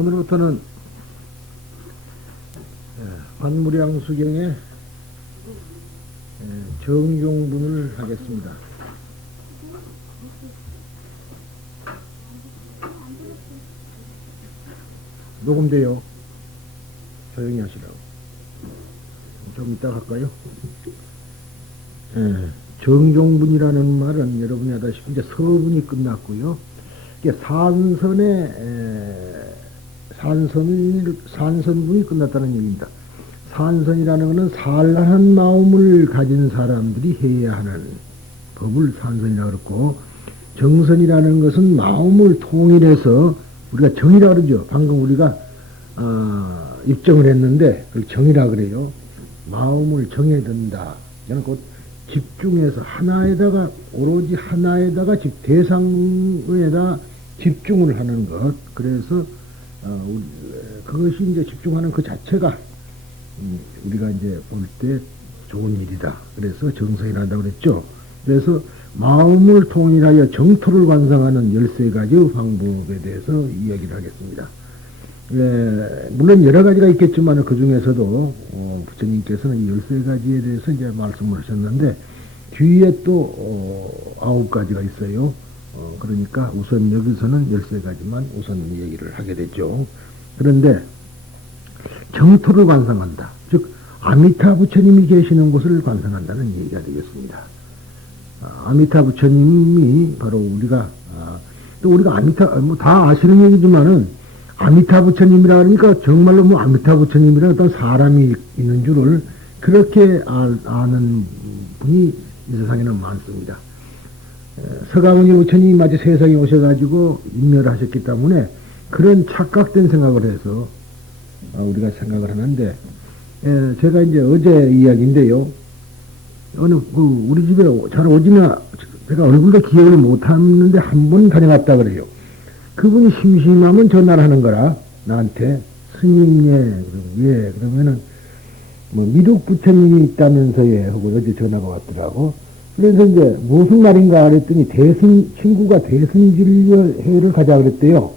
오늘부터는 관무량수경의 정종분을 하겠습니다. 녹음돼요. 조용히 하시라고. 좀 이따 할까요? 정종분이라는 말은 여러분이 아다시피 이제 서분이 끝났고요. 이게 산선분이 끝났다는 얘기입니다. 산선이라는 것은 산란한 마음을 가진 사람들이 해야 하는 법을 산선이라고 그러고, 정선이라는 것은 마음을 통일해서 우리가 정이라고 그러죠. 방금 우리가 입정을 했는데 그걸 정이라고 그래요. 마음을 정해야 된다. 저는 곧 집중해서 하나에다가, 오로지 하나에다가 대상에다 집중을 하는 것. 그래서 그것이 이제 집중하는 그 자체가 우리가 이제 볼 때 좋은 일이다. 그래서 정성이란다고 그랬죠. 그래서 마음을 통일하여 정토를 완성하는 13가지 방법에 대해서 이야기를 하겠습니다. 물론 여러 가지가 있겠지만 그 중에서도 부처님께서는 이 13가지에 대해서 이제 말씀을 하셨는데, 뒤에 또 9가지가 있어요. 그러니까 우선 여기서는 13가지만 우선 얘기를 하게 됐죠. 그런데 정토를 관상한다. 즉 아미타 부처님이 계시는 곳을 관상한다는 얘기가 되겠습니다. 아미타 부처님이 바로 또 우리가 아미타 다 아시는 얘기지만은 아미타 부처님이라 그러니까 정말로 아미타 부처님이라는 어떤 사람이 있는 줄을 그렇게 아는 분이 이 세상에는 많습니다. 서가모니 부처님이 마치 세상에 오셔가지고 인멸하셨기 때문에 그런 착각된 생각을 해서 우리가 생각을 하는데, 제가 이제 어제 이야기인데요. 우리 집에 잘 오지나 제가 얼굴도 기억을 못하는데 한 번 다녀갔다 그래요. 그분이 심심하면 전화를 하는 거라 나한테, 스님예, 예, 그러면은 미륵 부처님이 있다면서 예 하고 어제 전화가 왔더라고. 그래서 이제 무슨 말인가 그랬더니 친구가 대승진료회를 가자 그랬대요.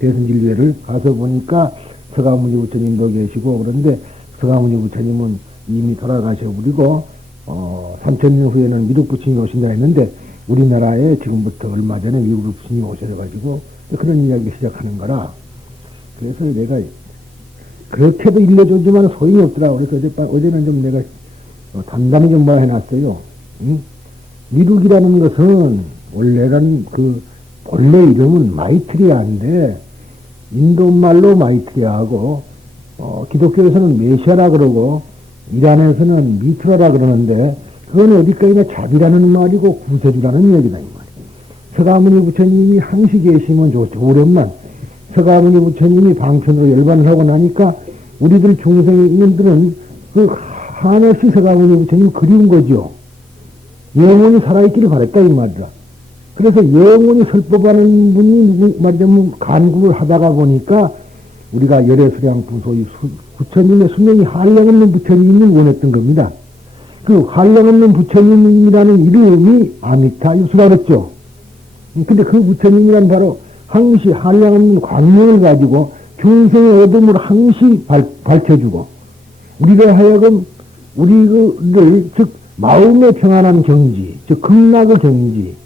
대승진료회를 가서 보니까 서가모니 부처님도 계시고, 그런데 서가모니 부처님은 이미 돌아가셔버리고 3000년 후에는 미륵 부처님이 오신다 했는데, 우리나라에 지금부터 얼마 전에 미륵 부처님이 오셔가지고 그런 이야기 시작하는 거라. 그래서 내가 그렇게도 일러주지만 소용이 없더라고. 그래서 어제는 좀 내가 담담히 좀 해놨어요. 미륵이라는 것은 원래는 본래 이름은 마이트리아인데, 인도말로 마이트리아하고 기독교에서는 메시아라 그러고 이란에서는 미트라라 그러는데, 그건 어디까지나 자비라는 말이고 구세주라는 얘기다 이 말이에요. 서가모니 부처님이 항시 계시면 좋으련만 서가모니 부처님이 방천으로 열반을 하고 나니까 우리들 중생이 있는들은 한없이 서가모니 부처님 그리운 거죠. 영원히 살아있기를 바랬다 이 말이다. 그래서 영원히 설법하는 분이 말하자면 간구를 하다가 보니까 우리가 열애수량 부소이 부처님의 수명이 한량없는 부처님을 원했던 겁니다. 그 한량없는 부처님이라는 이름이 아미타 유수라 그랬죠. 근데 그 부처님이란 바로 항시 한량없는 광명을 가지고 중생의 어둠을 항시 밝혀주고, 우리가 하여금 우리를 즉 마음의 평안한 경지, 즉 극락의 경지,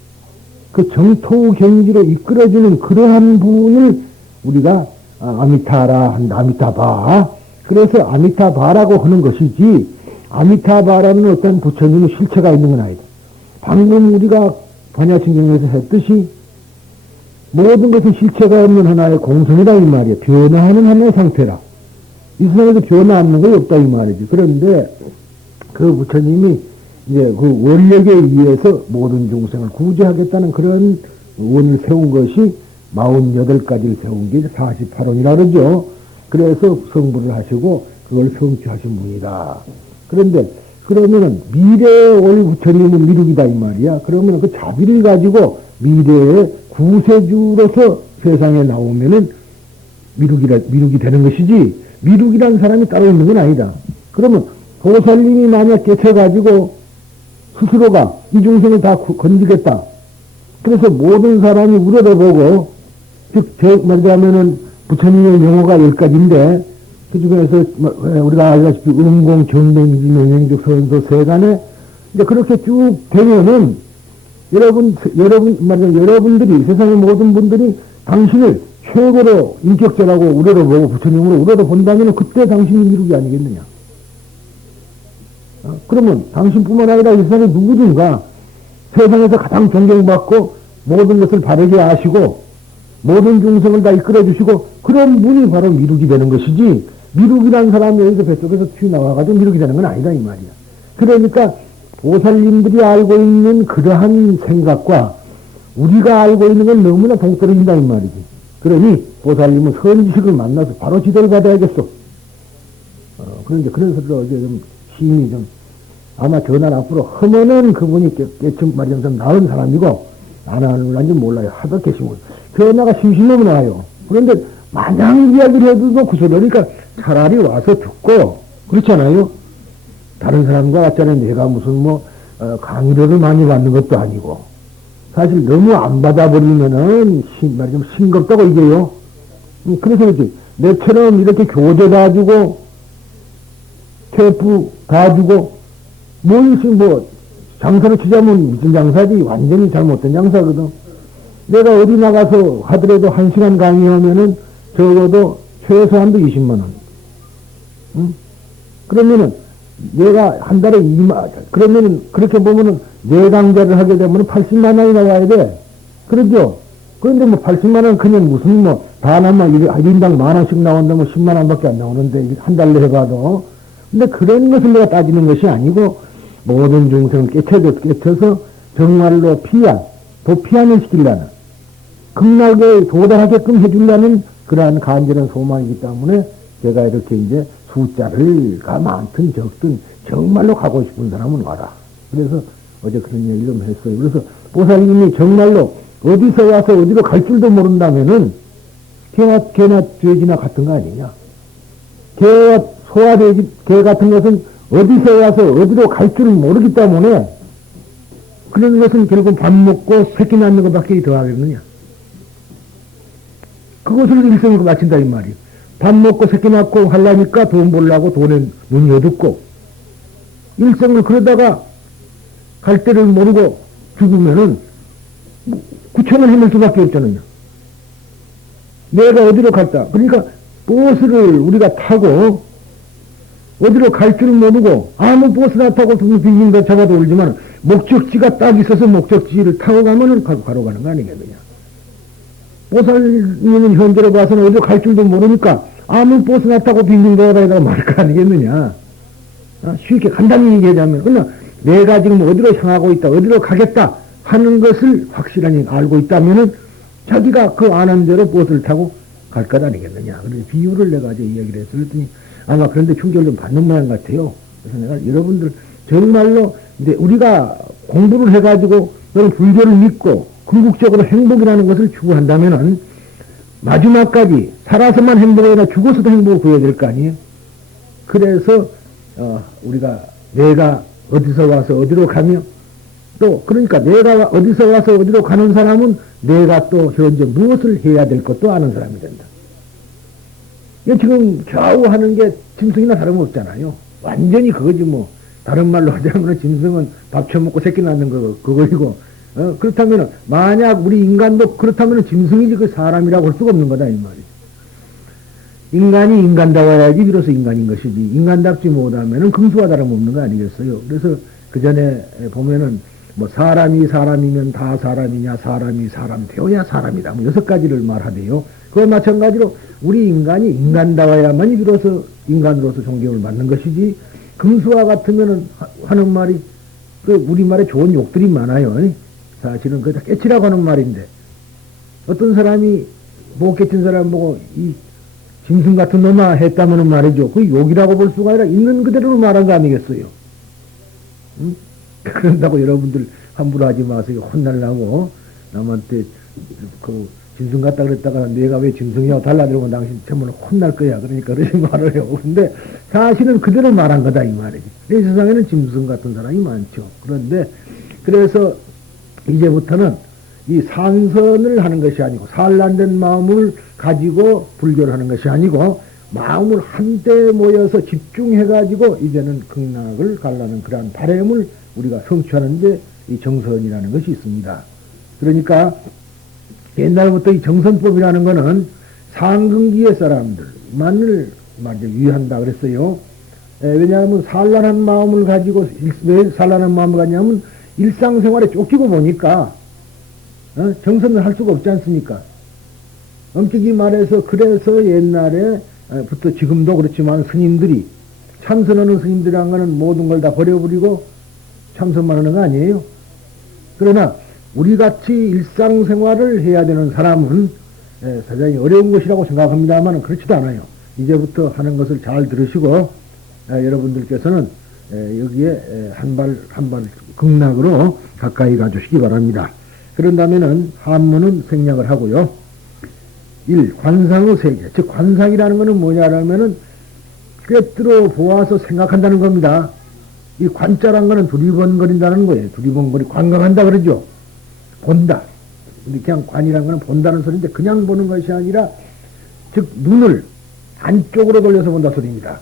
그 정토 경지로 이끌어주는 그러한 분을 우리가 아미타라 한다. 아미타바. 그래서 아미타바라고 하는 것이지, 아미타바라는 어떤 부처님의 실체가 있는 건 아니다. 방금 우리가 반야신경에서 했듯이 모든 것은 실체가 없는 하나의 공성이다 이 말이야. 변화하는 하나의 상태라. 이 세상에서 변화하는 것이 없다 이 말이지. 그런데 그 부처님이 이제 그 원력에 의해서 모든 중생을 구제하겠다는 그런 원을 세운 것이 48가지를 세운 게 48원이라 그러죠. 그래서 성불을 하시고 그걸 성취하신 분이다. 그런데 그러면은 미래에 올 부처님은 미륵이다 이 말이야. 그러면 그 자비를 가지고 미래의 구세주로서 세상에 나오면은 미륵이 되는 것이지, 미륵이라는 사람이 따로 있는 건 아니다. 그러면 보살님이 만약 깨쳐가지고 스스로가 이 중생을 다 건지겠다. 그래서 모든 사람이 우러러보고, 즉, 말하자면은 부처님의 용어가 10가지인데, 그 중에서 우리가 알다시피 음공, 정맹지, 명행적, 선서, 세간에 이제 그렇게 쭉 되면은 여러분들이, 세상의 모든 분들이 당신을 최고로 인격자라고 우러러 보고 부처님으로 우러러 본다면 그때 당신이 미루기 아니겠느냐. 그러면 당신뿐만 아니라 이 세상에 누구든가 세상에서 가장 존경받고 모든 것을 바르게 아시고 모든 중생을 다 이끌어 주시고 그런 분이 바로 미루기 되는 것이지, 미루기라는 사람이 여기서 뱃속에서 튀어나와가지고 미루기 되는 건 아니다 이 말이야. 그러니까 보살님들이 알고 있는 그러한 생각과 우리가 알고 있는 건 너무나 동떨어진다 이 말이지. 그러니 보살님은 선지식을 만나서 바로 지도를 받아야겠어. 그런데 그런 소리로 이제 좀 힘이 좀 아마 전화 앞으로 하면은 그분이 깨끔 말이면 좀 나은 사람이고 안 하는지 몰라요. 하도 계시고 전화가 심심하면 와요. 그런데 마냥 이야기를 해도 그 소리 그러니까 차라리 와서 듣고 그렇잖아요. 다른 사람과 같잖아요. 내가 무슨 강의료를 많이 받는 것도 아니고 사실 너무 안 받아버리면은 말이좀 싱겁다고 이게요. 그래서 그렇지. 내처럼 이렇게 교재 다 주고 테이프 다 주고 장사를 치자면 무슨 장사지 완전히 잘못된 장사거든. 내가 어디 나가서 하더라도 1시간 강의하면은 적어도 최소한도 20만 원. 응? 그러면은 내가 한 달에 2만, 그러면은 그렇게 보면은 네 강좌를 하게 되면 80만 원이 나와야 돼. 그러죠? 그런데 80만 원 그냥 무슨 단한만 1인당 만 원씩 나온다면 10만 원밖에 안 나오는데 한 달로 해봐도. 근데 그런 것을 내가 따지는 것이 아니고 모든 중생을 깨쳐서 정말로 도피안을 시키려는 극락에 도달하게끔 해주려는 그러한 간절한 소망이기 때문에 제가 이렇게 이제 숫자가 많든 적든 정말로 가고 싶은 사람은 와라. 그래서 어제 그런 얘기를 좀 했어요. 그래서 보살님이 정말로 어디서 와서 어디로 갈 줄도 모른다면은 개나 돼지나 같은 거 아니냐. 개와 소와 돼지, 개 같은 것은 어디서 와서 어디로 갈 줄을 모르기 때문에 그런 것은 결국 밥 먹고 새끼 낳는 것밖에 더 하겠느냐. 그것을 일생으로 마친다 이 말이에요. 밥 먹고 새끼 낳고 하려니까 돈 벌려고 돈에 눈이 어둡고 일생을 그러다가 갈 데를 모르고 죽으면은 구천을 헤맬 수밖에 없잖아요. 내가 어디로 갈까? 그러니까 버스를 우리가 타고 어디로 갈 줄 모르고 아무 버스나 타고 빙빙 더 잡아도 울지만 목적지가 딱 있어서 목적지를 타고 가면은 바로 가는 거 아니겠느냐. 보살님은 현재로 봐서는 어디로 갈 줄도 모르니까 아무 버스나 타고 빙빙 돌아다니다가 말 거 아니겠느냐. 쉽게 간단히 얘기하자면 그러나 내가 지금 어디로 향하고 있다, 어디로 가겠다 하는 것을 확실하게 알고 있다면은 자기가 그 아는 대로 버스를 타고 갈 것 아니겠느냐. 그래서 비유를 내가 이제 이야기를 했더니 아마 그런데 충격을 좀 받는 모양 같아요. 그래서 내가 여러분들 정말로 이제 우리가 공부를 해가지고 너는 불교를 믿고 궁극적으로 행복이라는 것을 추구한다면은 마지막까지 살아서만 행복이 아니라 죽어서도 행복을 구해야 될 거 아니에요. 그래서 우리가 내가 어디서 와서 어디로 가며 또 그러니까 내가 어디서 와서 어디로 가는 사람은 내가 또 현재 무엇을 해야 될 것도 아는 사람이 된다. 지금 좌우하는 게 짐승이나 다름없잖아요. 완전히 그거지 뭐. 다른 말로 하자면 짐승은 밥 처먹고 새끼 낳는 그거이고 그렇다면 만약 우리 인간도 그렇다면 짐승이지 그 사람이라고 할 수가 없는 거다 이 말이지. 인간이 인간다워야지 비로소 인간인 것이지 인간답지 못하면은 금수와 다름없는 거 아니겠어요. 그래서 그 전에 보면은 사람이 사람이면 다 사람이냐 사람이 사람 되어야 사람이다 6가지를 말하대요. 그와 마찬가지로 우리 인간이 인간다워야만이 비로소 인간으로서 존경을 받는 것이지 금수와 같으면은 하는 말이 우리말에 좋은 욕들이 많아요. 사실은 그거 다 깨치라고 하는 말인데 어떤 사람이 못 깨친 사람 보고 이 짐승 같은 놈아 했다면 말이죠. 그 욕이라고 볼 수가 아니라 있는 그대로 말한 거 아니겠어요. 응? 그런다고 여러분들 함부로 하지 마세요. 혼날라고 남한테 짐승 같다 그랬다가 내가 왜 짐승이냐고 달라들고 당신 때문에 혼날 거야. 그러니까 그러지 말아요. 근데 사실은 그대로 말한 거다 이 말이지. 이 세상에는 짐승 같은 사람이 많죠. 그런데 그래서 이제부터는 이 상선을 하는 것이 아니고 산란된 마음을 가지고 불교를 하는 것이 아니고 마음을 한때 모여서 집중해가지고 이제는 극락을 가려는 그러한 바람을 우리가 성취하는데 이 정선이라는 것이 있습니다. 그러니까 옛날부터 이 정선법이라는 것은 상근기의 사람들만을 말이죠 유의한다 그랬어요. 왜냐하면 산란한 마음을 가지고 왜 산란한 마음을 가냐면 일상생활에 쫓기고 보니까 정선을 할 수가 없지 않습니까? 엄격히 말해서 그래서 옛날에부터 지금도 그렇지만 스님들이 참선하는 스님들이란 거는 모든 걸 다 버려버리고 참선만 하는 거 아니에요? 그러나 우리같이 일상생활을 해야 되는 사람은 사장이 어려운 것이라고 생각합니다만 그렇지도 않아요. 이제부터 하는 것을 잘 들으시고 여러분들께서는 여기에 한 발 극락으로 가까이 가주시기 바랍니다. 그런다면은 한문은 생략을 하고요. 1. 관상의 세계. 즉 관상이라는 것은 뭐냐라면은 꿰뚫어 보아서 생각한다는 겁니다. 이 관자란 것은 두리번거린다는 거예요. 두리번거리 관광한다 그러죠. 본다. 근데 그냥 관이라는 것은 본다는 소리인데 그냥 보는 것이 아니라 즉 눈을 안쪽으로 돌려서 본다 소리입니다.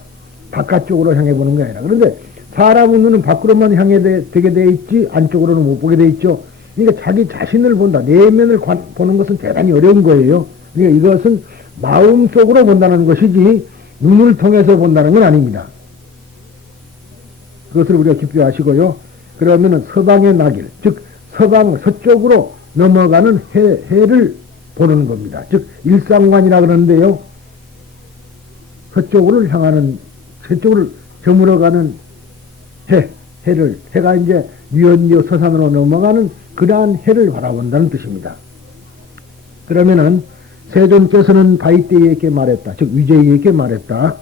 바깥쪽으로 향해 보는 게 아니라. 그런데 사람의 눈은 밖으로만 향해 되게 돼 있지 안쪽으로는 못 보게 돼 있죠. 그러니까 자기 자신을 본다. 내면을 보는 것은 대단히 어려운 거예요. 그러니까 이것은 마음속으로 본다는 것이지 눈을 통해서 본다는 건 아닙니다. 그것을 우리가 깊이 아시고요. 그러면은 서방의 낙일, 즉 서쪽으로 넘어가는 해를 보는 겁니다. 즉 일상관이라 그러는데요. 서쪽으로 향하는, 서쪽으로 저물어가는 해가 이제 뉘엿뉘엿 서산으로 넘어가는 그러한 해를 바라본다는 뜻입니다. 그러면은 세존께서는 바이때에게 말했다. 즉 위제에게 말했다.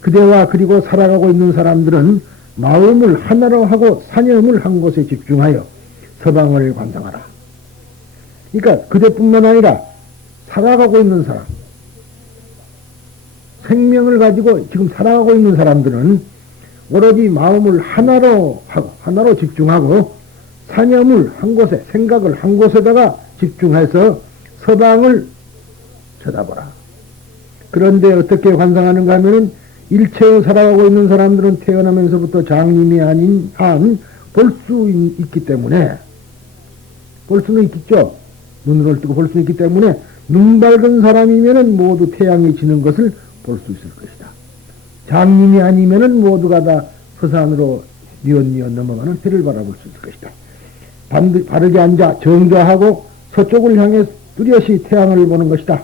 그대와 그리고 살아가고 있는 사람들은 마음을 하나로 하고 사념을 한 곳에 집중하여 서방을 관상하라. 그러니까 그대뿐만 아니라 살아가고 있는 사람, 생명을 가지고 지금 살아가고 있는 사람들은 오로지 마음을 하나로 하고 하나로 집중하고 사념을 한 곳에, 생각을 한 곳에다가 집중해서 서방을 쳐다보라. 그런데 어떻게 관상하는가 하면은 일체의 살아가고 있는 사람들은 태어나면서부터 장님이 아닌 한 볼 수 있기 때문에, 볼 수는 있겠죠. 눈을 뜨고 볼 수 있기 때문에 눈 밝은 사람이면은 모두 태양이 지는 것을 볼 수 있을 것이다. 장님이 아니면은 모두가 다 서산으로 뉘엿뉘엿 넘어가는 해를 바라볼 수 있을 것이다. 바르게 앉아 정좌하고 서쪽을 향해 뚜렷이 태양을 보는 것이다.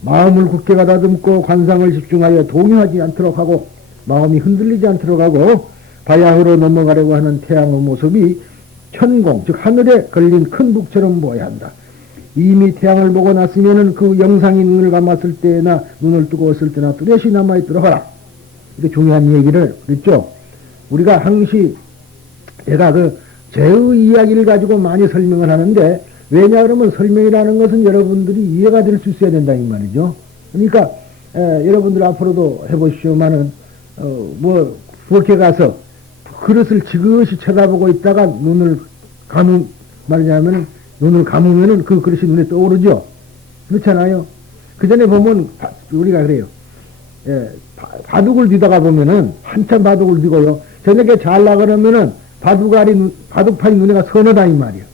마음을 굳게 가다듬고 관상을 집중하여 동요하지 않도록 하고 마음이 흔들리지 않도록 하고 바야흐로 넘어가려고 하는 태양의 모습이 천공, 즉 하늘에 걸린 큰 북처럼 보아야 한다. 이미 태양을 보고 났으면은 그 영상이 눈을 감았을 때나 눈을 뜨고 있을 때나 뚜렷이 남아있도록 하라. 이렇게 중요한 얘기를 그랬죠. 우리가 항시 제가 제의 이야기를 가지고 많이 설명을 하는데 왜냐 그러면 설명이라는 것은 여러분들이 이해가 될 수 있어야 된다 이 말이죠. 그러니까 여러분들 앞으로도 해보시오만은 부엌에 가서 그릇을 지그시 쳐다보고 있다가 눈을 말하자면 눈을 감으면은 그 그릇이 눈에 떠오르죠. 그렇잖아요. 그 전에 보면 우리가 그래요. 바둑을 뒤다가 보면은 한참 바둑을 뒤고요. 저녁에 잘라 그러면은 바둑판이 눈에가 서너다 이 말이야.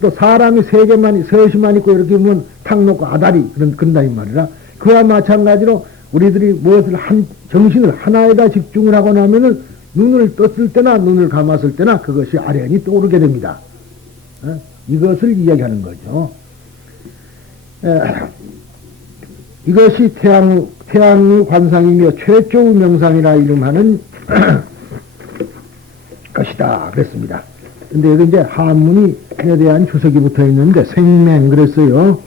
또 사람이 셋이만 있고 이렇게 보면 탁 놓고 아다리 그런다 이 말이라. 그와 마찬가지로 우리들이 무엇을 정신을 하나에다 집중을 하고 나면은 눈을 떴을 때나 눈을 감았을 때나 그것이 아련히 떠오르게 됩니다. 이것을 이야기하는 거죠. 이것이 태양의 관상이며 최초의 명상이라 이름하는 것이다. 그랬습니다. 근데 여기 이제 한문에 대한 주석이 붙어 있는데 생맹 그랬어요.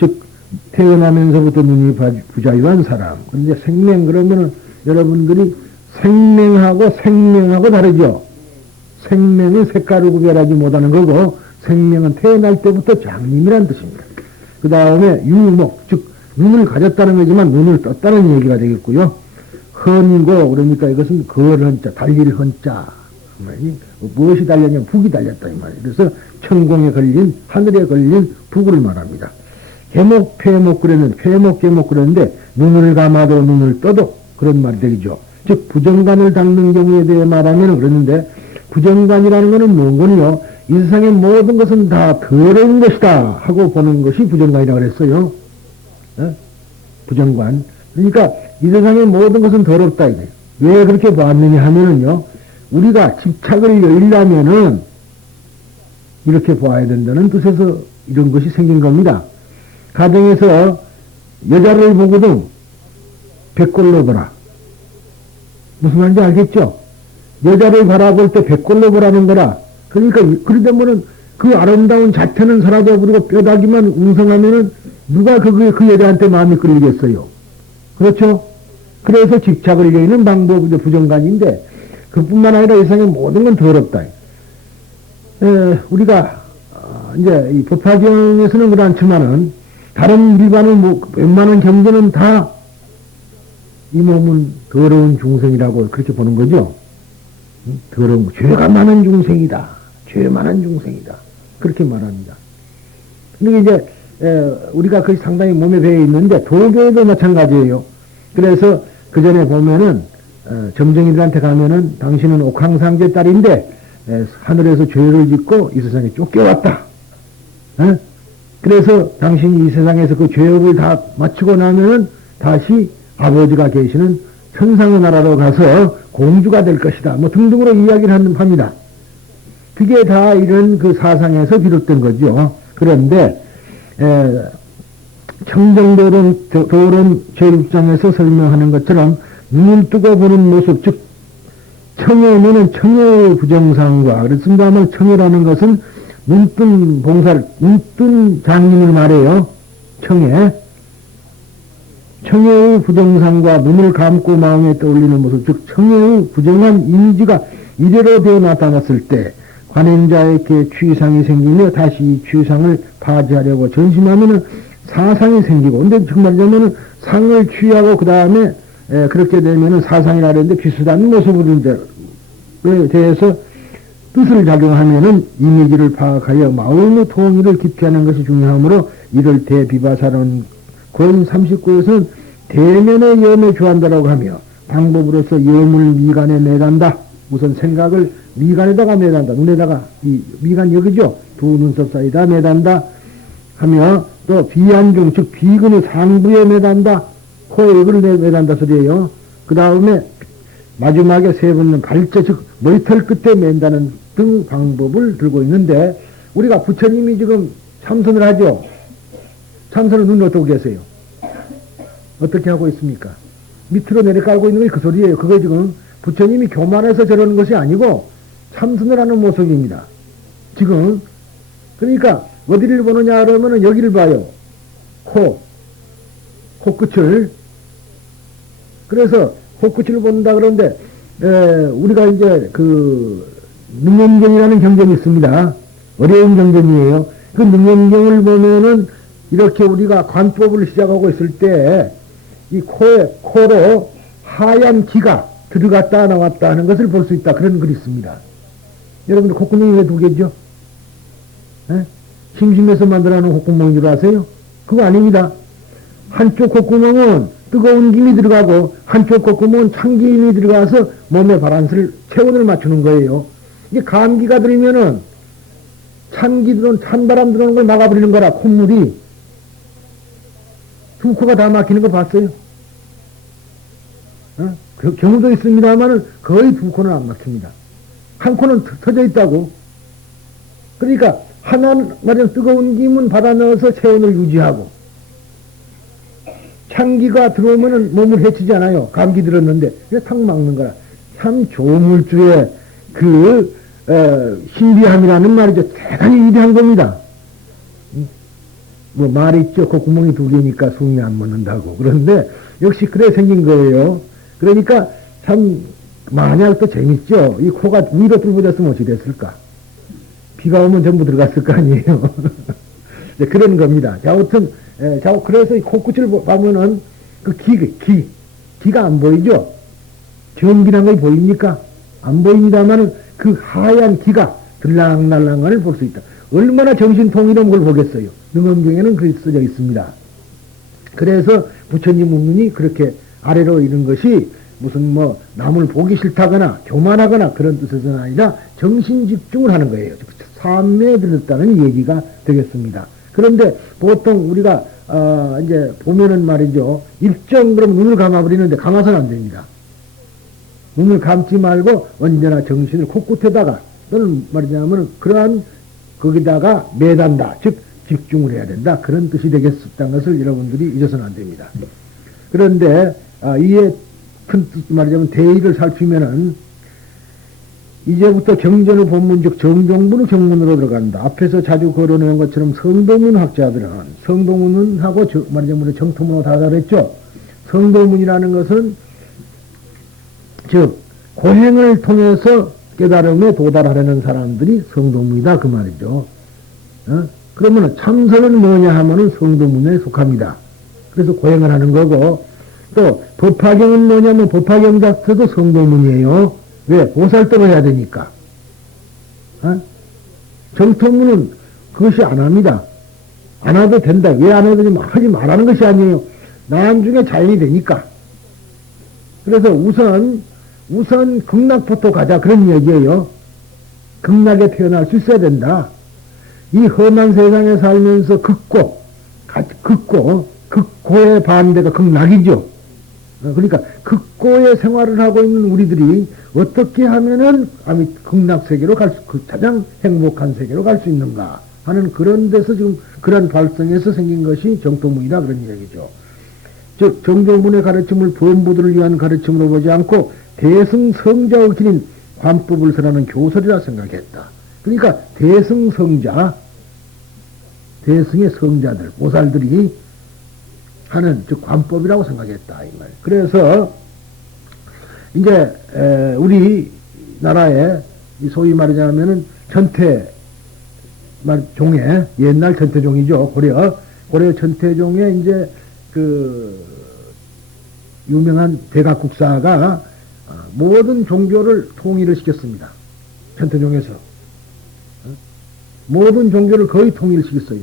즉 태어나면서부터 눈이 부자유한 사람. 그런데 생맹 그러면은 여러분들이 생명하고 다르죠. 생명은 색깔을 구별하지 못하는 거고 생명은 태어날 때부터 장님이란 뜻입니다. 그 다음에 유목, 즉 눈을 가졌다는 거지만 눈을 떴다는 얘기가 되겠고요. 헌이고 그러니까 이것은 거를 헌자, 달릴 헌자, 무엇이 달렸냐면 북이 달렸다 이 말이에요. 그래서 천공에 걸린 하늘에 걸린 북을 말합니다. 개목 폐목 그랬는데 폐목 개목 그랬는데 눈을 감아도 눈을 떠도 그런 말이 되죠. 즉 부정관을 닦는 경우에 대해 말하면 그랬는데 부정관이라는 것은 뭔거요? 이 세상의 모든 것은 다 더러운 것이다 하고 보는 것이 부정관이라고 그랬어요. 부정관. 그러니까 이 세상의 모든 것은 더럽다 이거예요. 왜 그렇게 보았느냐 하면은요, 우리가 집착을 여의려면은 이렇게 보아야 된다는 뜻에서 이런 것이 생긴 겁니다. 가정에서 여자를 보거든 백골로 보라. 무슨 말인지 알겠죠? 여자를 바라볼 때 백골로 보라는 거라. 그러니까 그러다면은 그 아름다운 자태는 사라져버리고 뼈다귀만 웅성하면은 누가 그 여자한테 마음이 끌리겠어요? 그렇죠? 그래서 집착을 여의는 방법이 부정관인데 그뿐만 아니라 이 세상의 모든 건 더럽다. 우리가 이제 이 법화경에서는 그렇지만은 다른 일반은 웬만한 경전은 다 이 몸은 더러운 중생이라고 그렇게 보는 거죠. 더러운 죄가 많은 중생이다. 죄 많은 중생이다. 그렇게 말합니다. 근데 이제 우리가 그 상당히 몸에 배어 있는데 도교에도 마찬가지예요. 그래서 그 전에 보면은 점쟁이들한테 가면은 당신은 옥황상제 딸인데 하늘에서 죄를 짓고 이 세상에 쫓겨왔다. 그래서 당신이 이 세상에서 그 죄업을 다 마치고 나면은 다시 아버지가 계시는 천상의 나라로 가서 공주가 될 것이다. 뭐 등등으로 이야기를 합니다. 그게 다 이런 그 사상에서 비롯된 거죠. 그런데 청정도론 제6장에서 설명하는 것처럼 눈을 뜨고 보는 모습, 즉 청해는 청해의 부정상과 그렇습니다만 청해라는 것은 눈뜬 봉사를 눈뜬 장님을 말해요. 청해의 부정상과 눈을 감고 마음에 떠올리는 모습, 즉 청해의 부정한 이미지가 이래로 되어 나타났을 때 관행자에게 취상이 생기며 다시 이 취상을 파지하려고 전심하면은 사상이 생기고, 근데 정말이냐면은 상을 취하고 그 다음에 그렇게 되면은 사상이라 하는데 비슷한 모습에 대해서 뜻을 작용하면은 이미지를 파악하여 마음의 통일을 깊이 하는 것이 중요하므로 이를 대비바사론 권 39에서는 대면의 염에 주한다라고 하며 방법으로서 염을 미간에 매단다. 우선 생각을 미간에다가 매단다. 눈에다가 이 미간 여기죠. 두 눈썹 사이다 매단다 하며 또 비안경 즉 비근의 상부에 매단다. 코에 여기를 매단다 소리예요. 그 다음에 마지막에 세 번은 발제 즉 머리털 끝에 맨다는 등 방법을 들고 있는데 우리가 부처님이 지금 참선을 하죠. 참선은 눈을 어떻게 계세요? 어떻게 하고 있습니까? 밑으로 내려깔고 있는 게 그 소리예요. 그거 지금 부처님이 교만해서 저러는 것이 아니고 참선을 하는 모습입니다. 지금 그러니까 어디를 보느냐 그러면은 여기를 봐요. 코끝을. 그래서 코끝을 본다 그러는데 우리가 이제 그 능엄경이라는 경전이 있습니다. 어려운 경전이에요. 그 능엄경을 보면은 이렇게 우리가 관법을 시작하고 있을 때 이 코로 하얀 기가 들어갔다 나왔다 하는 것을 볼 수 있다. 그런 글이 있습니다. 여러분들 콧구멍이 왜 두 개죠? 심심해서 만들어놓은 콧구멍인 줄 아세요? 그거 아닙니다. 한쪽 콧구멍은 뜨거운 김이 들어가고 한쪽 콧구멍은 찬 김이 들어가서 몸의 바란스를 체온을 맞추는 거예요. 이게 감기가 들면은 찬바람 들어오는 걸 막아버리는 거라 콧물이 두 코가 다 막히는 거 봤어요? 그 경우도 있습니다만은 거의 두 코는 안 막힙니다. 한 코는 터져 있다고. 그러니까 말은 뜨거운 김은 받아 넣어서 체온을 유지하고 찬기가 들어오면은 몸을 해치잖아요. 감기 들었는데 탁 막는 거라. 참 조물주의 그 신비함이라는 말이죠. 대단히 위대한 겁니다. 뭐 말이 있죠. 콧구멍이 두 개니까 숨이 안 멎는다고. 그런데 역시 그래 생긴 거예요. 그러니까 참 만약 또 재밌죠. 이 코가 위로 뚫어졌으면 어찌 됐을까? 비가 오면 전부 들어갔을 거 아니에요. 그런 겁니다. 자, 아무튼 그래서 이 코끝을 보면은 그 기가 안 보이죠? 전기란 거 보입니까? 안 보입니다만 그 하얀 기가 들락날락을 볼 수 있다. 얼마나 정신통일한 걸 보겠어요. 능엄경에는 그렇게 써져 있습니다. 그래서 부처님 문문이 그렇게 아래로 이런 것이 무슨 뭐 남을 보기 싫다거나 교만하거나 그런 뜻에서는 아니라 정신집중을 하는 거예요. 삼매에 들었다는 얘기가 되겠습니다. 그런데 보통 우리가 이제 보면은 말이죠. 일정 그럼 눈을 감아버리는데 감아서는 안 됩니다. 눈을 감지 말고 언제나 정신을 코끝에다가 또는 말하자면 그러한 거기다가 매단다. 즉 집중을 해야 된다. 그런 뜻이 되겠다는 것을 여러분들이 잊어서는 안 됩니다. 그런데 이에 큰 뜻 말하자면 대의를 살피면은 이제부터 경전의 본문 즉 정종문의 경문으로 들어간다. 앞에서 자주 거론해온 것처럼 성도문 학자들은 성도문하고 말하자면 정토문하고 다 다르죠. 성도문이라는 것은 즉 고행을 통해서 깨달음에 도달하려는 사람들이 성도문이다 그 말이죠. 그러면 참선은 뭐냐 하면은 성도문에 속합니다. 그래서 고행을 하는 거고 또 법화경은 뭐냐면 법화경 자체도 성도문이에요. 왜? 보살도를 해야 되니까. 정토문은 그것이 안 합니다. 안 해도 된다. 왜 안 해도 하지 말라는 것이 아니에요. 나중에 자연이 되니까. 그래서 우선 극락부터 가자. 그런 얘기예요. 극락에 태어날 수 있어야 된다. 이 험한 세상에 살면서 극고의 반대가 극락이죠. 그러니까 극고의 생활을 하고 있는 우리들이 어떻게 하면은 극락 세계로 가장 행복한 세계로 갈 수 있는가 하는 그런 데서 지금 그런 발성에서 생긴 것이 정토문이라 그런 얘기죠. 즉 정조문의 가르침을 범부들을 위한 가르침으로 보지 않고 대승성자의 길인 관법을 설하는 교설이라 생각했다. 그러니까 대승의 성자들, 보살들이 하는 즉 관법이라고 생각했다 이 말. 그래서 이제 우리 나라에 소위 말하자면은 전태종에 옛날 전태종이죠. 고려 전태종에 이제 그 유명한 대각국사가 모든 종교를 통일을 시켰습니다. 전태종에서 모든 종교를 거의 통일시켰어요.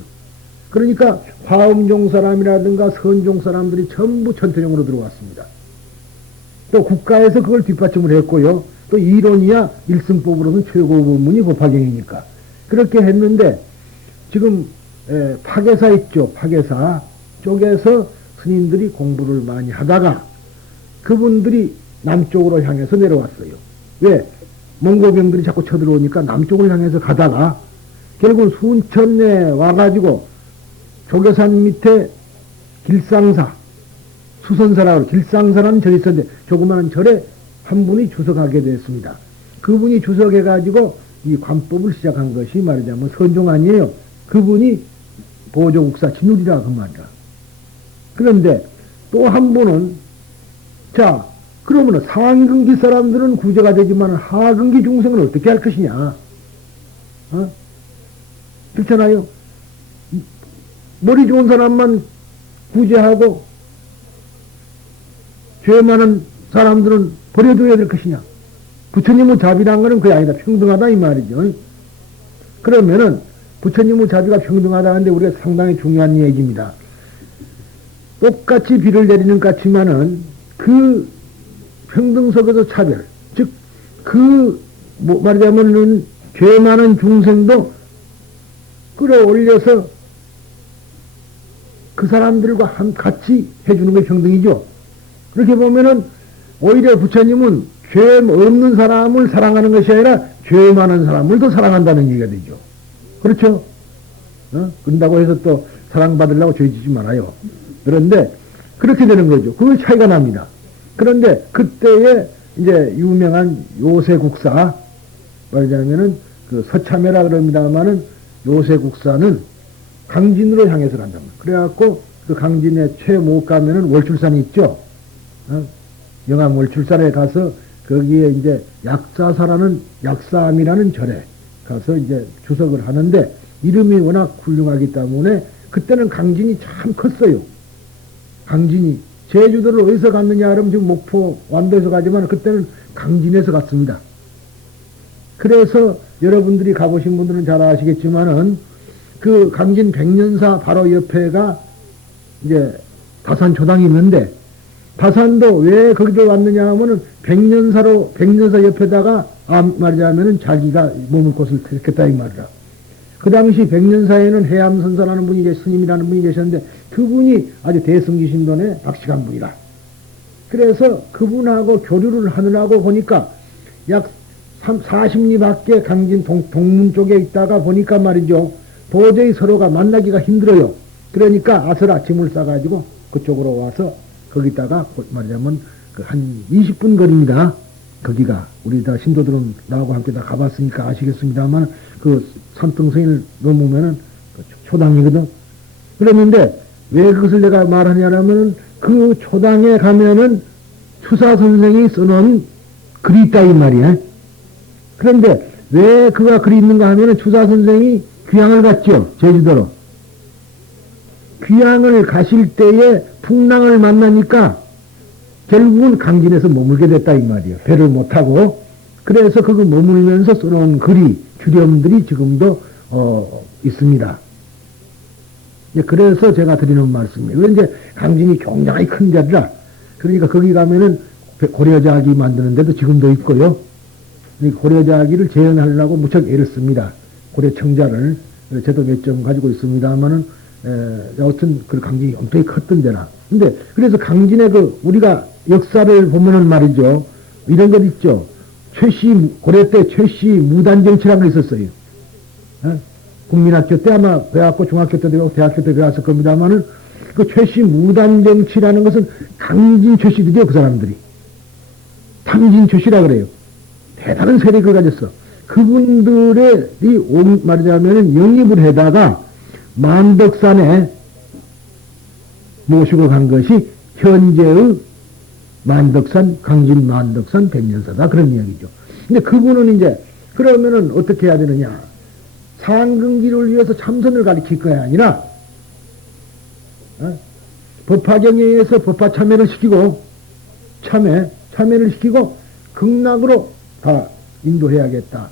그러니까 화엄종 사람이라든가 선종 사람들이 전부 전태종으로 들어왔습니다. 또 국가에서 그걸 뒷받침을 했고요. 또 이론이야 일승법으로는 최고 법문이 법화경이니까 그렇게 했는데 지금 파괴사 있죠. 파괴사 쪽에서 스님들이 공부를 많이 하다가 그분들이 남쪽으로 향해서 내려왔어요. 왜? 몽고병들이 자꾸 쳐들어오니까 남쪽을 향해서 가다가 결국 순천에 와가지고 조계산 밑에 길상사, 수선사라고 길상사라는 절이 있었는데 조그마한 절에 한 분이 주석하게 됐습니다. 그분이 주석해가지고 이 관법을 시작한 것이 말하자면 선종 아니에요. 그분이 보조국사 진울이라 그 말이야. 그런데 또 한 분은 자 그러면 상근기 사람들은 구제가 되지만 하근기 중생은 어떻게 할 것이냐? 그렇잖아요. 머리 좋은 사람만 구제하고 죄 많은 사람들은 버려둬야 될 것이냐. 부처님의 자비란 거는 그게 아니다. 평등하다 이 말이죠. 그러면은 부처님의 자비가 평등하다는데 우리가 상당히 중요한 얘기입니다. 똑같이 비를 내리는 것 같지만은 그 평등 속에서 차별, 즉 말하자면은 죄 많은 중생도 끌어올려서 그 사람들과 같이 해주는 게 평등이죠. 그렇게 보면은 오히려 부처님은 죄 없는 사람을 사랑하는 것이 아니라 죄 많은 사람을 더 사랑한다는 얘기가 되죠. 그렇죠? 그런다고 해서 또 사랑받으려고 죄 짓지 말아요. 그런데 그렇게 되는 거죠. 그 차이가 납니다. 그런데 그때에 이제 유명한 요새국사 말하자면은 그 서참회라 그럽니다마는 요새국사는 강진으로 향해서 간단 말이에요. 그래갖고 그 강진에 최 못 가면은 월출산이 있죠. 영암 월출산에 가서 거기에 이제 약사암이라는 절에 가서 이제 주석을 하는데 이름이 워낙 훌륭하기 때문에 그때는 강진이 참 컸어요. 강진이 제주도를 어디서 갔느냐 그러면 지금 목포 완도에서 가지만 그때는 강진에서 갔습니다. 그래서 여러분들이 가보신 분들은 잘 아시겠지만은 그 강진 백년사 바로 옆에가 이제 다산초당이 있는데 다산도 왜 거기로 왔느냐 하면은 백년사 옆에다가 말하자면은 자기가 머물 곳을 택했다 이 말이라. 그 당시 백년사에는 해암선사라는 분이 스님이라는 분이 계셨는데 그분이 아주 대승기신론에 박식한 분이라. 그래서 그분하고 교류를 하느라고 보니까 약 40리 밖에 강진 동문 쪽에 있다가 보니까 말이죠. 도저히 서로가 만나기가 힘들어요. 그러니까 아서라 짐을 싸가지고 그쪽으로 와서 거기다가 말하자면 한 20분 거리입니다. 거기가 우리 다 신도들은 나하고 함께 다 가봤으니까 아시겠습니다만 그 산등성을 넘으면은 초당이거든. 그랬는데 왜 그것을 내가 말하냐면은 그 초당에 가면은 추사 선생이 써놓은 글이 있다 이 말이야. 그런데 왜 그가 글이 있는가 하면은 추사 선생이 귀향을 갔죠. 제주도로. 귀향을 가실 때에 풍랑을 만나니까 결국은 강진에서 머물게 됐다 이 말이에요. 배를 못하고. 그래서 그거 머물면서 써놓은 글이 주렴들이 지금도 있습니다. 그래서 제가 드리는 말씀이에요. 그런데 강진이 굉장히 큰 데라. 그러니까 거기 가면은 고려자기 만드는데도 지금도 있고요. 고려자기를 재현하려고 무척 애를 씁니다. 고려청자를. 저도 몇 점 가지고 있습니다만은, 여하튼 그 강진이 엄청나게 컸던 데라. 근데 그래서 강진의 우리가 역사를 보면은 말이죠. 이런 것 있죠. 고려 때 최씨 무단정치라는 게 있었어요. 국민학교 때 아마 배웠고 중학교 때도 배웠고 대학교 때 배웠을 겁니다만은 그 최씨 무단정치라는 것은 강진 최씨들이요. 그 사람들이. 탕진 최씨라 그래요. 대단한 세력을 가졌어. 그분들의 말하자면 영입을 해다가 만덕산에 모시고 간 것이 현재의 만덕산, 강진 만덕산 백년사다. 그런 이야기죠. 근데 그분은 이제, 그러면은 어떻게 해야 되느냐. 상근기를 위해서 참선을 가르칠 거야 아니라, 법화경에 의해서 법화 참여를 시키고, 참여를 시키고, 극락으로 다 인도해야겠다.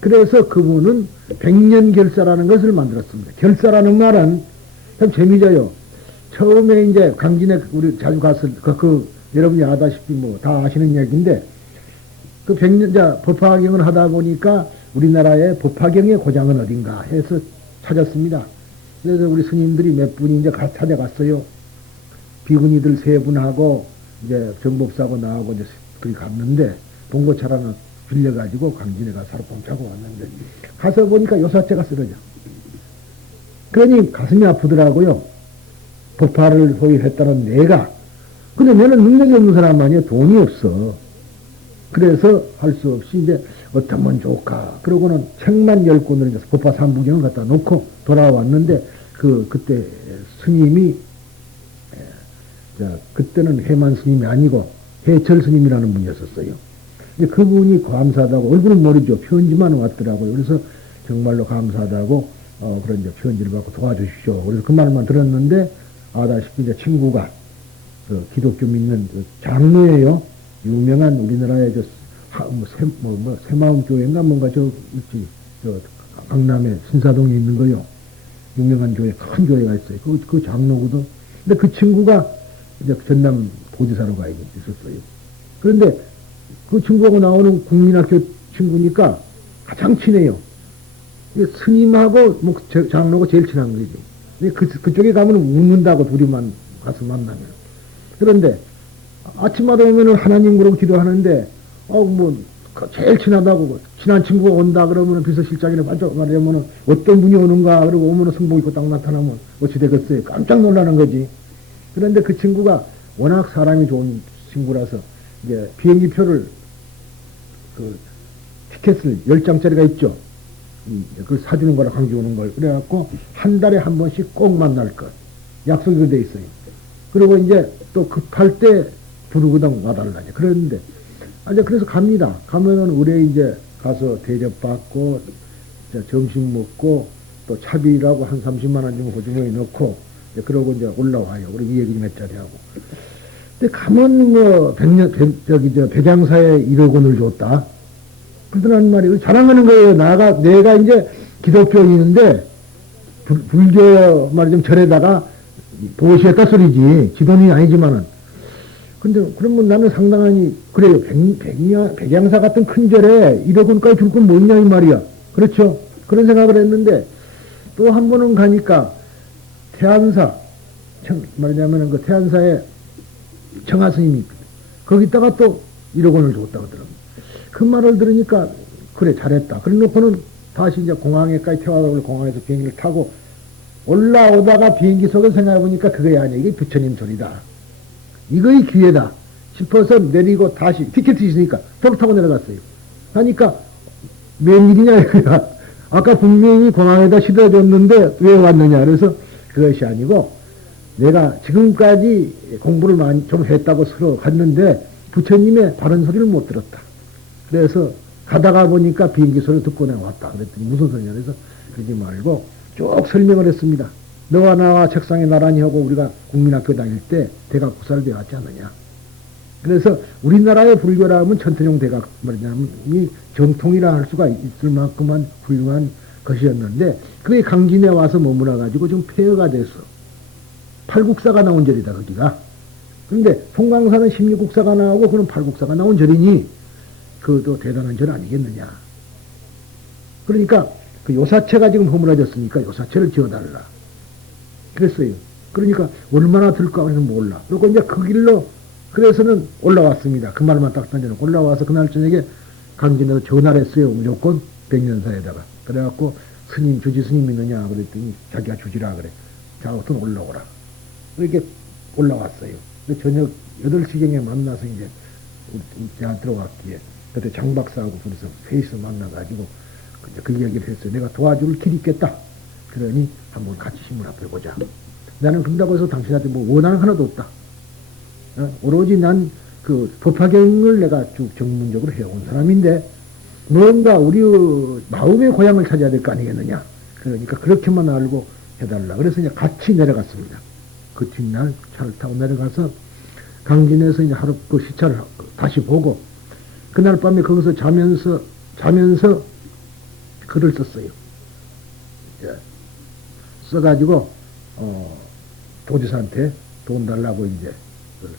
그래서 그분은 백년결사라는 것을 만들었습니다. 결사라는 말은 참 재미져요. 처음에 이제 강진에 우리 자주 갔을 여러분이 아다시피 뭐 다 아시는 이야기인데 그 법화경을 하다 보니까 우리나라의 법화경의 고장은 어딘가 해서 찾았습니다. 그래서 우리 스님들이 몇 분이 이제 찾아갔어요. 비구니들 3분하고 이제 정법사고 나하고 이제 그리 갔는데 봉고차라는 빌려가지고 강진에 가서 하루 봉차고 왔는데 가서 보니까 요사체가 쓰러져. 그러니 가슴이 아프더라고요. 법화를 소위 했다는 내가. 근데 내는 능력이 없는 사람 아니야. 돈이 없어. 그래서 할 수 없이 이제 어쩌면 좋을까. 그러고는 책만 10권을 이제 법화 3부경을 갖다 놓고 돌아왔는데 그때 스님이 그때는 해만 스님이 아니고 해철 스님이라는 분이었었어요. 이제 그분이 감사하다고, 얼굴은 모르죠. 편지만 왔더라고요. 그래서 정말로 감사하다고, 그런 이제 편지를 받고 도와주십시오. 그래서 그 말만 들었는데, 아다시피 이제 친구가, 기독교 믿는 장로예요. 유명한 우리나라의 새마음교회인가 뭔가 있지. 강남에 신사동에 있는 거요. 유명한 교회, 큰 교회가 있어요. 그 장로거든. 근데 그 친구가 이제 전남 보지사로 가 있었어요. 그런데 그 친구하고 나오는 국민학교 친구니까 가장 친해요. 스님하고 장로가 제일 친한 거죠. 그쪽에 가면 웃는다고 둘이만 가서 만나면. 그런데 아침마다 오면은 하나님 그러고 기도하는데, 제일 친하다고, 친한 친구가 온다 그러면은 비서실장이나 반짝 말하면은 어떤 분이 오는가 그러고 오면은 성복 입고 딱 나타나면 어찌 되겠어요. 깜짝 놀라는 거지. 그런데 그 친구가 워낙 사람이 좋은 친구라서 이제 비행기표를 티켓을 10장짜리가 있죠. 그걸 사주는 거라 강조하는 걸. 그래갖고 한 달에 한 번씩 꼭 만날 것. 약속이 돼 있어요. 그리고 이제 또 급할 때 부르거든 와달라니. 그랬는데, 그래서 갑니다. 가면은 우리 이제 가서 대접받고, 점심 먹고, 또 차비라고 한 30만 원 정도 보증금에 넣고, 그러고 이제 올라와요. 우리 얘기 몇 자리 하고. 근데 가면 백장사에 1억 원을 줬다. 그러더란 말이에요. 자랑하는 거예요. 내가 이제 기독교인인데, 불교 말이좀 절에다가 보시했다 소리지. 지돈이 아니지만은. 근데, 그러면 나는 상당하니, 그래요. 백양사 같은 큰 절에 1억 원까지 줄 건 뭐냐, 이 말이야. 그렇죠? 그런 생각을 했는데, 또 한 번은 가니까, 태안사, 말하자면 그 태안사에 청하 스님이, 거기다가 또 1억 원을 줬다고 하더라고요. 그 말을 들으니까, 그래, 잘했다. 그래 놓고는 다시 이제 공항에까지 태워가지고 공항에서 비행기를 타고 올라오다가 비행기 속에 생각해보니까 그게 아니야. 이게 부처님 소리다. 이거의 기회다 싶어서 내리고 다시 티켓이 있으니까 턱 타고 내려갔어요. 하니까 웬일이냐 이거야. 아까 분명히 공항에다 실어줬는데 왜 왔느냐. 그래서 그것이 아니고 내가 지금까지 공부를 많이 좀 했다고 서로 갔는데 부처님의 바른 소리를 못 들었다. 그래서 가다가 보니까 비행기 소리 듣고 내가 왔다. 그랬더니 무슨 소리냐. 그래서 그러지 말고 쭉 설명을 했습니다. 너와 나와 책상에 나란히 하고 우리가 국민학교 다닐 때 대각 구사를 배웠지 않느냐. 그래서 우리나라의 불교라면 천태종 대각 말이냐면 이 정통이라 할 수가 있을 만큼만 훌륭한 것이었는데 그게 강진에 와서 머물러 가지고 좀 폐허가 됐어. 팔국사가 나온 절이다 거기가. 그런데 송광사는 16국사가 나오고 그런 팔국사가 나온 절이니 그것도 대단한 절 아니겠느냐. 그러니까 그 요사체가 지금 허물어졌으니까 요사체를 지어달라. 그랬어요. 그러니까 얼마나 들까 해서 몰라. 그리고 이제 그 길로 그래서는 올라왔습니다. 그 말만 딱 던져놓고 올라와서 그날 저녁에 강진에서 전화를 했어요. 무조건 백년사에다가. 그래갖고 스님 주지 스님 있느냐 그랬더니 자기가 주지라 그래. 자 어떤 올라오라. 이렇게 올라왔어요. 저녁 8시경에 만나서 이제 제가 들어갔기에 그때 장 박사하고 그래서 회의에서 만나가지고 그 이야기를 했어요. 내가 도와줄 길이 있겠다. 그러니 한번 같이 힘을 합해보자. 나는 그런다고 해서 당신한테 뭐 원하는 하나도 없다. 오로지 난 그 법화경을 내가 쭉 전문적으로 해온 사람인데 뭔가 우리 마음의 고향을 찾아야 될 거 아니겠느냐. 그러니까 그렇게만 알고 해달라. 그래서 이제 같이 내려갔습니다. 그 뒷날 차를 타고 내려가서 강진에서 이제 하루 그 시차를 다시 보고 그날 밤에 거기서 자면서 글을 썼어요. 예. 써가지고 도지사한테 돈 달라고 이제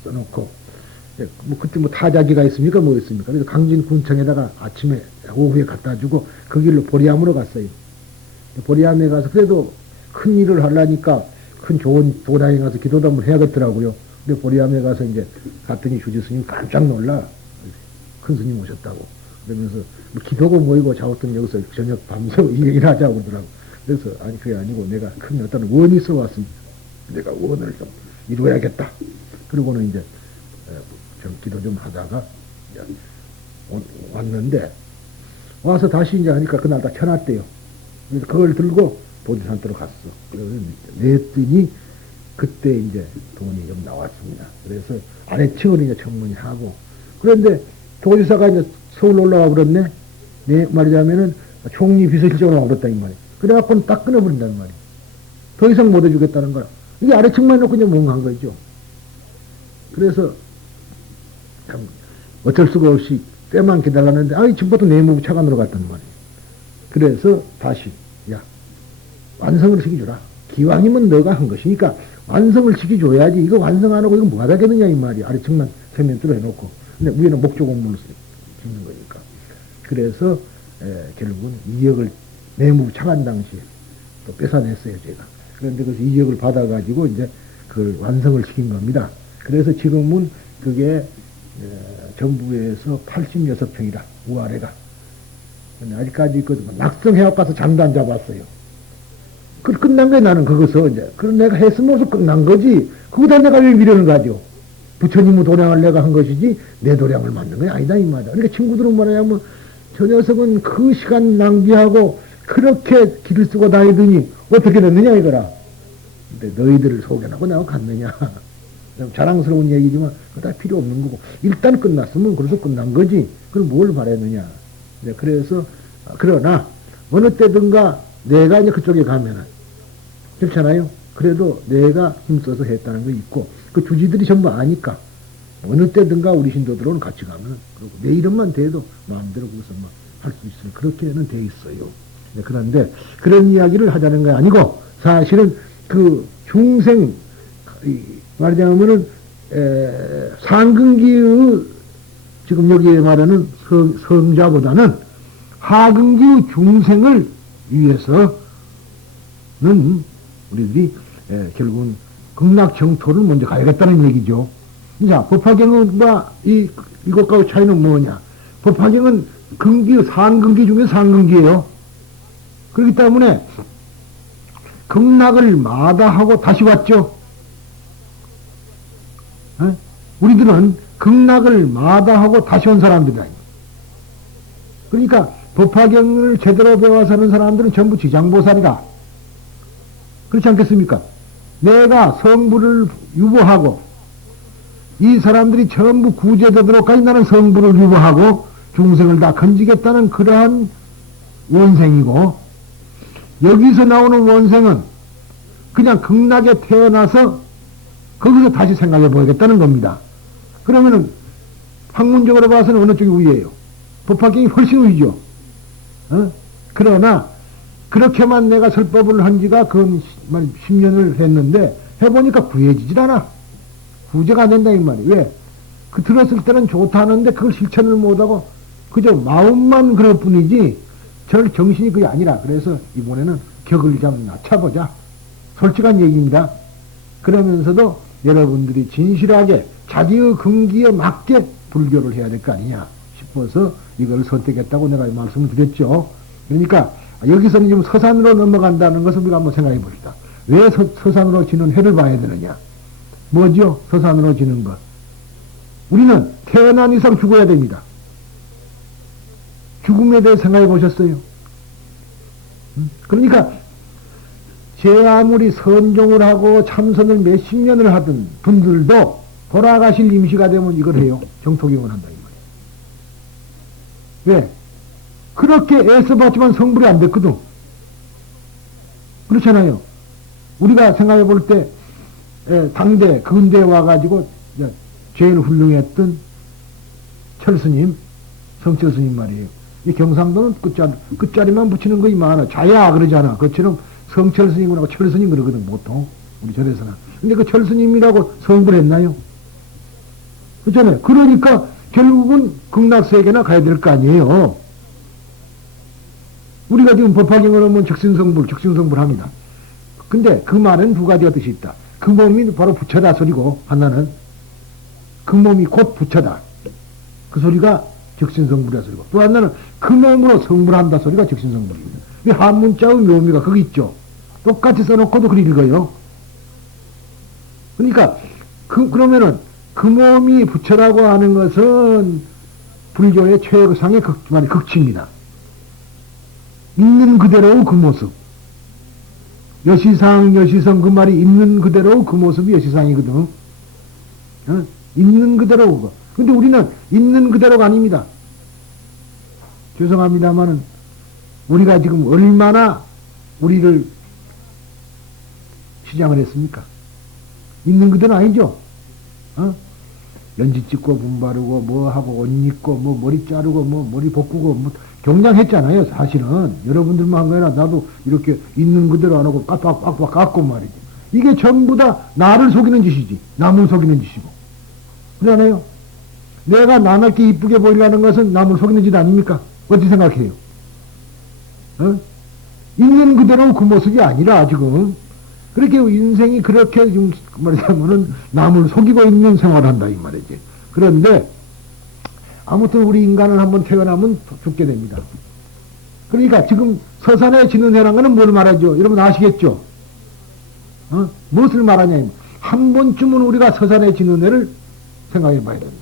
써놓고 뭐 그때 뭐 타자기가 있습니까 뭐 있습니까. 그래서 강진군청에다가 아침에 오후에 갖다 주고 그 길로 보리암으로 갔어요. 보리암에 가서 그래도 큰 일을 하려니까 큰 좋은 도당에 가서 기도도 한번 해야겠더라고요. 근데 보리암에 가서 이제 갔더니 주지 스님 깜짝 놀라. 큰 스님 오셨다고. 그러면서 뭐 기도고 모이고 자우뚱 여기서 저녁 밤새 이 얘기를 하자고 그러더라고. 그래서 아니 그게 아니고 내가 큰 어떤 원이 있어 왔습니다. 내가 원을 좀 이루어야겠다. 그러고는 이제 좀 기도 좀 하다가 왔는데 와서 다시 이제 하니까 그날 다 켜놨대요. 그래서 그걸 들고 도지산터로 갔어. 그래서 냈더니 그때 이제 돈이 좀 나왔습니다. 그래서 아래층을 이제 청문회하고 그런데 도지사가 이제 서울 올라와 버렸네. 네 말이자면은 총리 비서실장으로 와버렸다 이 말이야. 그래갖고는 딱 끊어버린다는 말이야. 더 이상 못 해주겠다는 거야. 이게 아래층만 놓고 이제 멍한 거죠. 그래서 참 어쩔 수가 없이 때만 기다렸는데 아이 지금부터 내무부 차관으로 갔단 말이야. 그래서 다시 야 완성을 시켜주라. 기왕이면 너가 한 것이니까 완성을 시켜줘야지. 이거 완성 안 하고 이거 뭐 하겠느냐 이 말이야. 아래층만 세면대로 해놓고. 근데 위에는 목조 건물을 짓는 거니까. 그래서 결국은 2억을 내무부 차관 당시에 또 뺏어냈어요 제가. 그런데 그래서 2억을 받아가지고 이제 그걸 완성을 시킨 겁니다. 그래서 지금은 그게 정부에서 86평이라 우아래가. 근데 아직까지 그 낙성해갖고 가서 잠도 안 잡았어요. 그 끝난 거야 나는 그것서 이제. 그럼 내가 했으면서 끝난 거지. 그거다 내가 왜 미련을 가져. 부처님의 도량을 내가 한 것이지 내 도량을 만든 건 아니다 이 말이야. 그러니까 친구들은 말하자면 저 녀석은 그 시간 낭비하고 그렇게 길을 쓰고 다니더니 어떻게 됐느냐 이거라. 근데 너희들을 속여놓고 내가 갔느냐. 자랑스러운 얘기지만 그거 다 필요 없는 거고 일단 끝났으면 그래서 끝난 거지. 그럼 뭘 바랬느냐. 그래서 그러나 어느 때든가 내가 이제 그쪽에 가면은 그렇잖아요. 그래도 내가 힘써서 했다는 거 있고 그 주지들이 전부 아니까 어느 때든가 우리 신도들은 같이 가면 그러고 내 이름만 대도 마음대로 거기서 막 할 수 있어요. 그렇게는 돼 있어요. 네, 그런데 그런 이야기를 하자는 게 아니고 사실은 그 중생 말하자면은 상근기의 지금 여기에 말하는 성자보다는 하근기의 중생을 위해서는 우리들이 결국은 극락정토를 먼저 가야겠다는 얘기죠. 자, 법화경과 이것과의 차이는 뭐냐? 법화경은 근기, 상근기 중에 상근기예요. 그렇기 때문에 극락을 마다하고 다시 왔죠. 우리들은 극락을 마다하고 다시 온 사람들이다. 그러니까 법화경을 제대로 배워서 하는 사람들은 전부 지장보살이다. 그렇지 않겠습니까? 내가 성부를 유보하고 이 사람들이 전부 구제되도록까지 나는 성부를 유보하고 중생을 다 건지겠다는 그러한 원생이고, 여기서 나오는 원생은 그냥 극락에 태어나서 거기서 다시 생각해 보겠다는 겁니다. 그러면은 학문적으로 봐서는 어느 쪽이 우위예요? 법화경이 훨씬 우위죠. 그러나 그렇게만 내가 설법을 한 지가 그 10년을 했는데 해보니까 구해지질 않아. 구제가 안 된다 이 말이에요. 왜? 그 들었을 때는 좋다는데 그걸 실천을 못하고 그저 마음만 그럴 뿐이지 절 정신이 그게 아니라. 그래서 이번에는 격을 좀 낮춰보자. 솔직한 얘기입니다. 그러면서도 여러분들이 진실하게 자기의 근기에 맞게 불교를 해야 될 거 아니냐 싶어서 이걸 선택했다고 내가 말씀을 드렸죠. 그러니까 여기서는 지금 서산으로 넘어간다는 것을 우리가 한번 생각해 봅시다. 왜 서산으로 지는 해를 봐야 되느냐? 뭐죠? 서산으로 지는 것. 우리는 태어난 이상 죽어야 됩니다. 죽음에 대해 생각해 보셨어요? 그러니까 제 아무리 선종을 하고 참선을 몇십 년을 하던 분들도 돌아가실 임시가 되면 이걸 해요. 정토경을 한다 이 말이에요. 왜? 그렇게 애써봤지만 성불이 안 됐거든. 그렇잖아요. 우리가 생각해 볼 때 당대 근대에 와가지고 제일 훌륭했던 철스님, 성철스님 말이에요. 이 경상도는 끝자리만 붙이는 거이 많아. 자야 그러잖아. 그처럼 성철스님이라고 철스님 그러거든 보통 우리 절에서는. 근데 그 철스님이라고 성불했나요? 그렇잖아요. 그러니까 결국은 극락세계나 가야 될 거 아니에요. 우리가 지금 법화경을 하면 적신성불 합니다. 근데 그 말은 두 가지가 뜻이 있다. 그 몸이 바로 부처다 소리고, 하나는 그 몸이 곧 부처다. 그 소리가 적신성불이다 소리고, 또 하나는 그 몸으로 성불한다 소리가 적신성불입니다. 이 한문자의 묘미가 거기 있죠. 똑같이 써놓고도 그리 읽어요. 그러니까 그러면은 그 몸이 부처라고 하는 것은 불교의 최상의 극치입니다. 있는 그대로의 그 모습. 여시성 그 말이 있는 그대로 그 모습이 여시상이거든. 있는 그대로 그거. 근데 우리는 있는 그대로가 아닙니다. 죄송합니다만은 우리가 지금 얼마나 우리를 시장을 했습니까? 있는 그대로 아니죠. 연지 찍고 분바르고 뭐 하고 옷 입고 뭐 머리 자르고 뭐 머리 볶고 뭐 경량했잖아요. 사실은 여러분들만 한 거나 나도 이렇게 있는 그대로 안 하고 빡빡 깎고 말이지. 이게 전부 다 나를 속이는 짓이지. 남을 속이는 짓이고. 그러잖아요. 내가 남에게 이쁘게 보이려는 것은 남을 속이는 짓 아닙니까? 어떻게 생각해요? 있는 그대로 그 모습이 아니라 지금 그렇게 인생이 그렇게 지금 말하자면은 남을 속이고 있는 생활을 한다 이 말이지. 그런데 아무튼 우리 인간은 한번 태어나면 죽게 됩니다. 그러니까 지금 서산에 지는 해란 거는 뭘 말하죠? 여러분 아시겠죠? 무엇을 말하냐? 한 번쯤은 우리가 서산에 지는 해를 생각해 봐야 된다.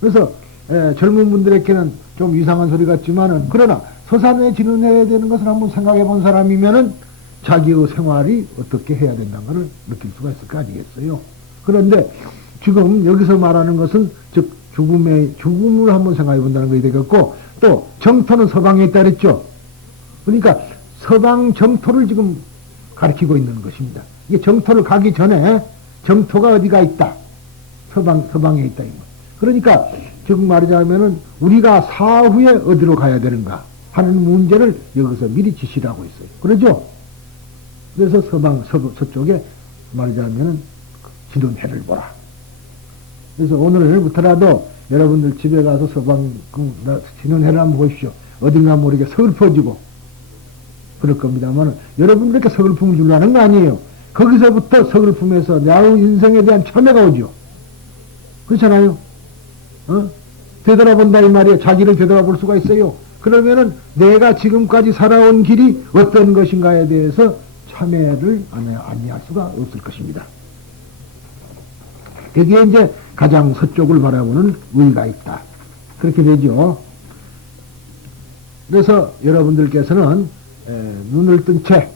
그래서 젊은 분들에게는 좀 이상한 소리 같지만은 그러나 서산에 지는 해야 되는 것을 한번 생각해 본 사람이면은 자기의 생활이 어떻게 해야 된다는 것을 느낄 수가 있을 거 아니겠어요? 그런데 지금 여기서 말하는 것은 즉 죽음을 한번 생각해 본다는 것이 되겠고, 또 정토는 서방에 있다 그랬죠. 그러니까 서방 정토를 지금 가리키고 있는 것입니다. 이게 정토를 가기 전에 정토가 어디가 있다. 서방에 있다. 그러니까 즉 말하자면은 우리가 사후에 어디로 가야 되는가 하는 문제를 여기서 미리 지시를 하고 있어요. 그러죠? 그래서 서쪽에 말하자면은 지는 해를 보라. 그래서 오늘부터라도 여러분들 집에 가서 서방 지는 해를 한번 보십시오. 어딘가 모르게 서글퍼지고 그럴 겁니다만 여러분들 이렇게 서글픔을 주려는 거 아니에요. 거기서부터 서글픔에서 야후 인생에 대한 참회가 오죠. 그렇잖아요. 되돌아본다 이 말이에요. 자기를 되돌아볼 수가 있어요. 그러면은 내가 지금까지 살아온 길이 어떤 것인가에 대해서 참회를 아니할 수가 없을 것입니다. 여기에 이제 가장 서쪽을 바라보는 의의가 있다. 그렇게 되죠. 그래서 여러분들께서는 눈을 뜬 채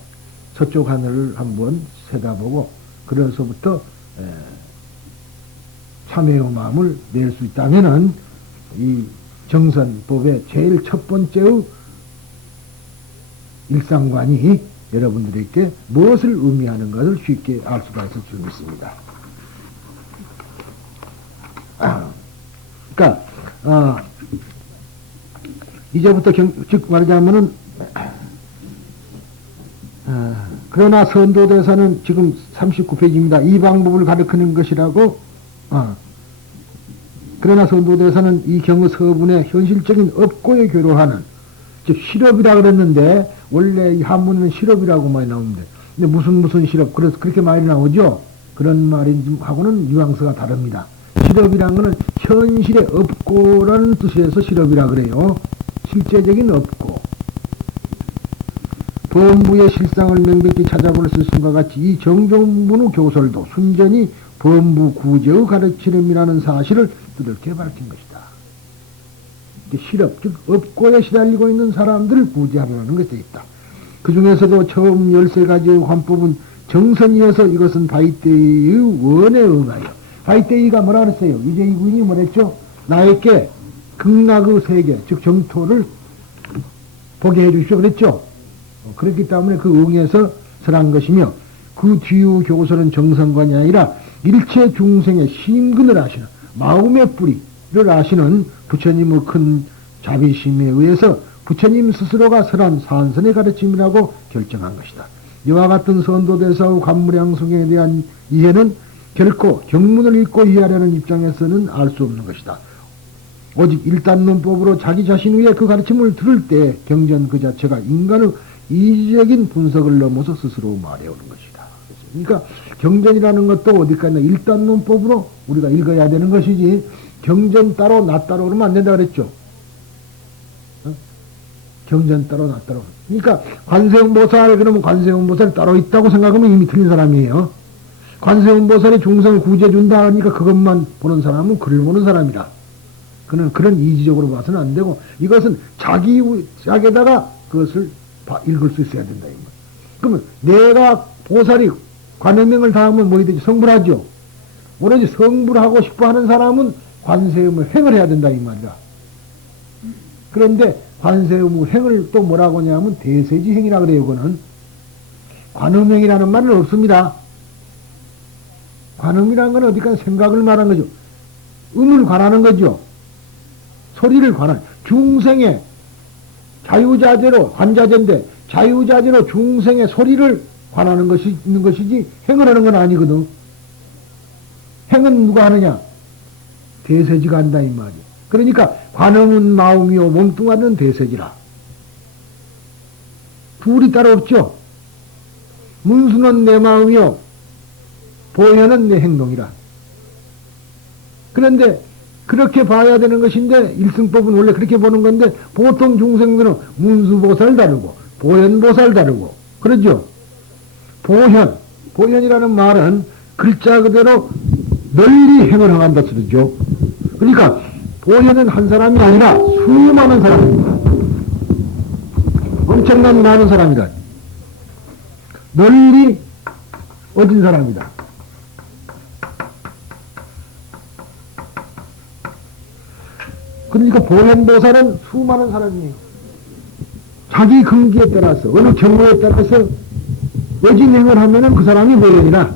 서쪽 하늘을 한번 세다보고 그래서부터 참회의 마음을 낼 수 있다면은 이 정선법의 제일 첫 번째의 일상관이 여러분들에게 무엇을 의미하는 것을 쉽게 알 수가 있을 줄 믿습니다. 그러니까 이제부터 즉 말하자면은 그러나 선도대사는 지금 39페이지입니다. 이 방법을 가르치는 것이라고 그러나 선도대사는 이 경의 서분의 현실적인 업고에 교로하는 즉 실업이라 그랬는데 원래 이 한문은 실업이라고 많이 나오는데 근데 무슨 실업 그래서 그렇게 많이 나오죠. 그런 말하고는 뉘앙스가 다릅니다. 실업이란 것은 현실의 업고라는 뜻에서 실업이라 그래요. 실제적인 업고. 범부의 실상을 명백히 찾아볼 수 있음과 같이 이 정종문의 교설도 순전히 범부 구제의 가르치름이라는 사실을 두들겨 밝힌 것이다. 실업, 즉 업고에 시달리고 있는 사람들을 구제하려는 것이 있다. 그 중에서도 처음 13가지의 관법은 정선이어서 이것은 바이테이의 원에 응하여 바이테이가 뭐라 그랬어요? 유재희 부인이 뭐랬죠? 나에게 극락의 세계, 즉 정토를 보게 해주시오 그랬죠? 그렇기 때문에 그 응에서 설한 것이며 그 뒤의 교설은 정선관이 아니라 일체 중생의 신근을 아시는 마음의 뿌리를 아시는 부처님의 큰 자비심에 의해서 부처님 스스로가 설한 산선의 가르침이라고 결정한 것이다. 이와 같은 선도대사의 관무량성에 대한 이해는 결코 경문을 읽고 이해하려는 입장에서는 알 수 없는 것이다. 오직 일단론법으로 자기 자신 위에 그 가르침을 들을 때 경전 그 자체가 인간의 이지적인 분석을 넘어서 스스로 말해오는 것이다. 그러니까 경전이라는 것도 어디까지나 일단론법으로 우리가 읽어야 되는 것이지 경전 따로 나 따로 그러면 안 된다 그랬죠. 경전 따로 나 따로. 그러니까 관세음보살 그러면 관세음보살이 따로 있다고 생각하면 이미 틀린 사람이에요. 관세음보살이 중생을 구제해준다 하니까 그것만 보는 사람은 글을 보는 사람이다. 그는 그런 이지적으로 봐서는 안 되고 이것은 자기 짝에다가 그것을 읽을 수 있어야 된다. 그러면 내가 보살이 관음행을 다하면 뭐이 되지? 성불하죠. 오로지 성불하고 싶어 하는 사람은 관세음을 행을 해야 된다 이 말이다. 그런데 관세음의 행을 또 뭐라고 하냐면 대세지행이라 그래요. 그거는 관음행이라는 말은 없습니다. 관음이라는 건 어디까지 생각을 말한 거죠. 음을 관하는 거죠. 소리를 관한 중생의 자유자재로 관자재인데 자유자재로 중생의 소리를 관하는 것이 있는 것이지 행을 하는 건 아니거든. 행은 누가 하느냐? 대세지가 한다 이 말이. 그러니까 관음은 마음이요 몸뚱아리는 대세지라. 둘이 따로 없죠. 문수는 내 마음이요 보현은 내 행동이라. 그런데 그렇게 봐야 되는 것인데 일승법은 원래 그렇게 보는 건데 보통 중생들은 문수보살 다르고 보현보살 다르고 그러죠. 보현이라는 말은 글자 그대로 널리 행을 행한다 쓰죠. 그러니까 보현은 한 사람이 아니라 수많은 사람입니다. 엄청난 많은 사람이다. 널리 어진 사람이다. 그러니까 보현보살은 수많은 사람이에요. 자기 근기에 따라서 어느 경우에 따라서 어진 행을 하면은 그 사람이 보현이라